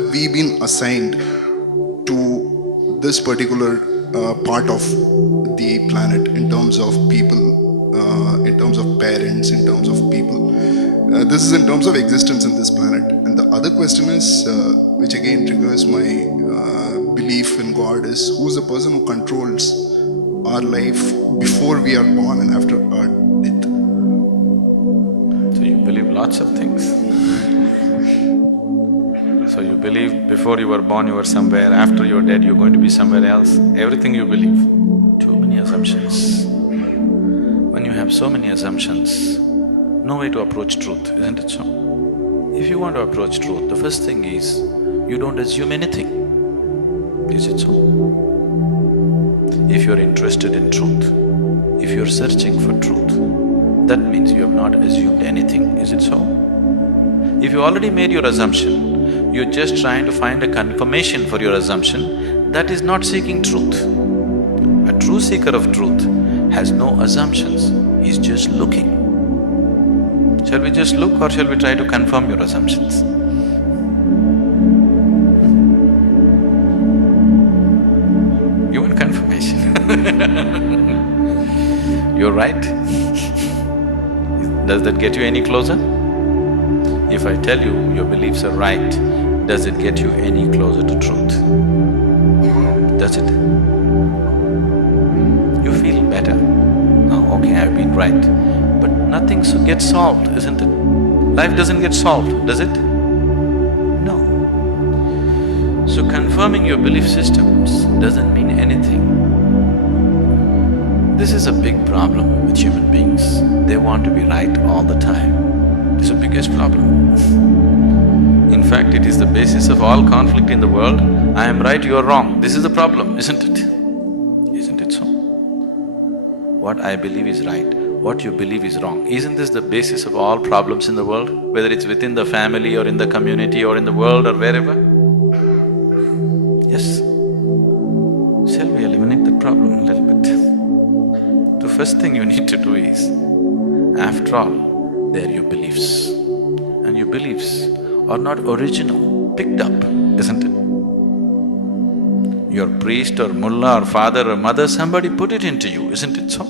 have we been assigned to this particular part of the planet in terms of people, in terms of parents, in terms of people. This is in terms of existence in this planet. And the other question is, which again triggers my belief in God, is who's the person who controls our life before we are born and after our death? So you believe lots of things. So you believe before you were born you were somewhere, after you're dead you're going to be somewhere else. Everything you believe. Too many assumptions. When you have so many assumptions, no way to approach truth, isn't it so? If you want to approach truth, the first thing is, you don't assume anything. Is it so? If you're interested in truth, if you're searching for truth, that means you have not assumed anything, is it so? If you already made your assumption, you're just trying to find a confirmation for your assumption, that is not seeking truth. A true seeker of truth has no assumptions, he's just looking. Shall we just look or shall we try to confirm your assumptions? You want confirmation You're right Does that get you any closer? If I tell you your beliefs are right, does it get you any closer to truth? Does it? You feel better. Oh, okay, I've been right. But nothing gets solved, isn't it? Life doesn't get solved, does it? No. So confirming your belief systems doesn't mean anything. This is a big problem with human beings. They want to be right all the time. It's the biggest problem. In fact, it is the basis of all conflict in the world. I am right, you are wrong. This is the problem, isn't it? Isn't it so? What I believe is right, what you believe is wrong. Isn't this the basis of all problems in the world? Whether it's within the family or in the community or in the world or wherever? Yes. Shall we eliminate that problem a little bit? The first thing you need to do is, after all, they are your beliefs. And your beliefs are not original, picked up, isn't it? Your priest or mullah or father or mother, somebody put it into you, isn't it so?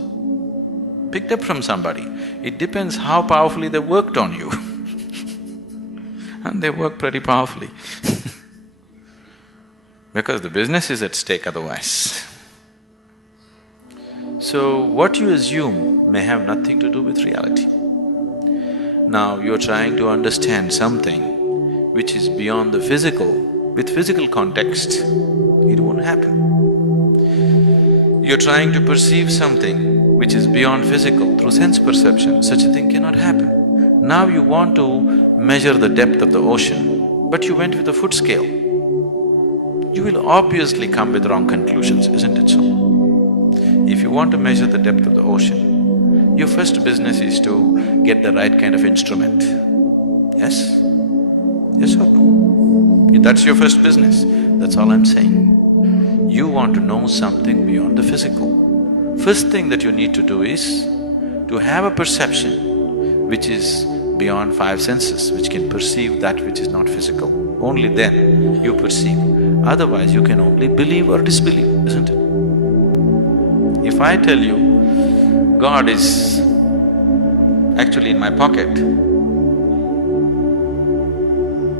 Picked up from somebody. It depends how powerfully they worked on you and they work pretty powerfully because the business is at stake otherwise. So, what you assume may have nothing to do with reality. Now, you're trying to understand something which is beyond the physical, with physical context, it won't happen. You're trying to perceive something which is beyond physical through sense perception, such a thing cannot happen. Now you want to measure the depth of the ocean, but you went with a foot scale. You will obviously come with wrong conclusions, isn't it so? If you want to measure the depth of the ocean, your first business is to get the right kind of instrument. Yes? Yes or no? That's your first business, that's all I'm saying. You want to know something beyond the physical. First thing that you need to do is to have a perception which is beyond five senses, which can perceive that which is not physical. Only then you perceive, otherwise you can only believe or disbelieve, isn't it? If I tell you, God is actually in my pocket,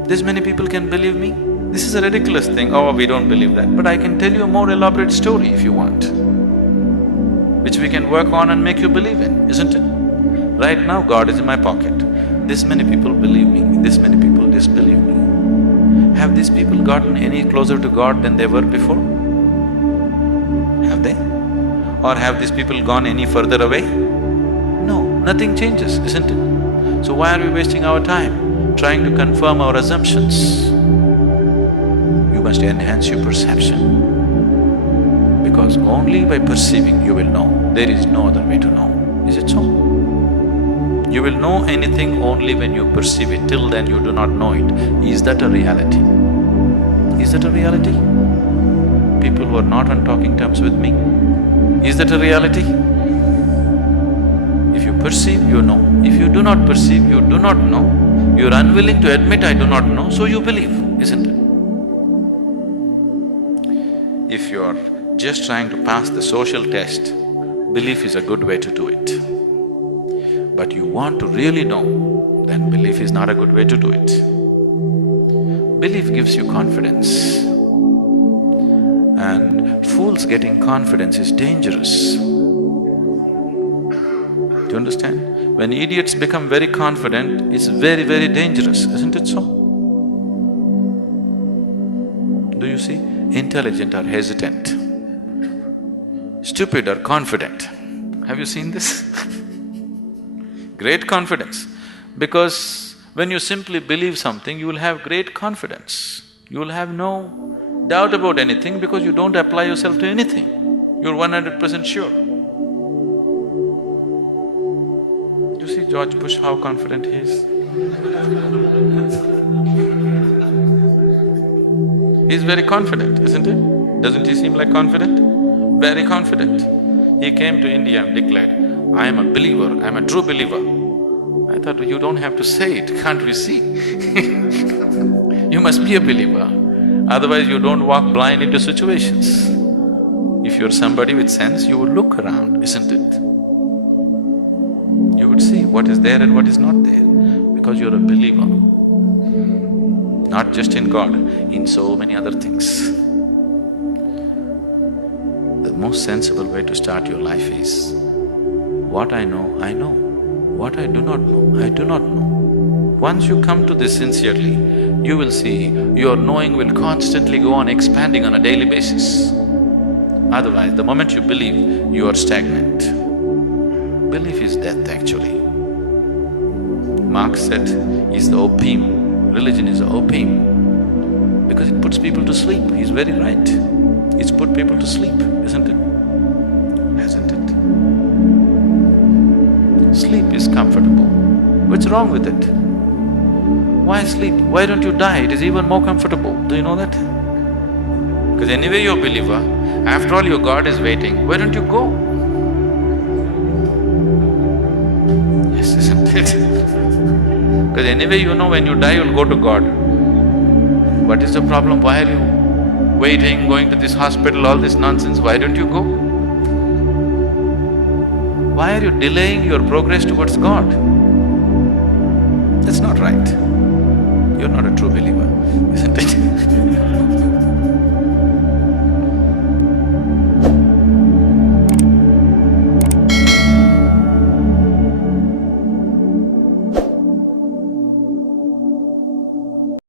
this many people can believe me? This is a ridiculous thing, oh, we don't believe that. But I can tell you a more elaborate story if you want, which we can work on and make you believe in, isn't it? Right now, God is in my pocket. This many people believe me, this many people disbelieve me. Have these people gotten any closer to God than they were before? Have they? Or have these people gone any further away? No, nothing changes, isn't it? So why are we wasting our time trying to confirm our assumptions? You must enhance your perception, because only by perceiving you will know. There is no other way to know, is it so? You will know anything only when you perceive it, till then you do not know it. Is that a reality? Is that a reality? People who are not on talking terms with me, is that a reality? If you perceive, you know. If you do not perceive, you do not know. You're unwilling to admit I do not know, so you believe, isn't it? If you're just trying to pass the social test, belief is a good way to do it. But you want to really know, then belief is not a good way to do it. Belief gives you confidence, and fools getting confidence is dangerous. Do you understand? When idiots become very confident, it's very, very dangerous, isn't it so? Do you see? Intelligent are hesitant, stupid are confident. Have you seen this? Great confidence. Because when you simply believe something, you will have great confidence. You will have no doubt about anything because you don't apply yourself to anything. You're 100% sure. You see George Bush, how confident he is? He's very confident, isn't it? Doesn't he seem like confident? Very confident. He came to India and declared, I am a believer, I am a true believer. I thought, you don't have to say it, can't we see? You must be a believer, otherwise you don't walk blind into situations. If you're somebody with sense, you would look around, isn't it? You would see what is there and what is not there, because you're a believer. Not just in God, in so many other things. The most sensible way to start your life is, what I know, I know. What I do not know, I do not know. Once you come to this sincerely, you will see your knowing will constantly go on expanding on a daily basis. Otherwise, the moment you believe, you are stagnant. Belief is death actually. Marx said, is the opium. Religion is the opium because it puts people to sleep. He's very right. It's put people to sleep, isn't it? Hasn't it? Sleep is comfortable. What's wrong with it? Why sleep? Why don't you die? It is even more comfortable. Do you know that? Because anyway you're a believer, after all your God is waiting, why don't you go? Yes, isn't it? Because anyway you know when you die you'll go to God. What is the problem? Why are you waiting, going to this hospital, all this nonsense? Why don't you go? Why are you delaying your progress towards God? That's not right. You're not a true believer, isn't it?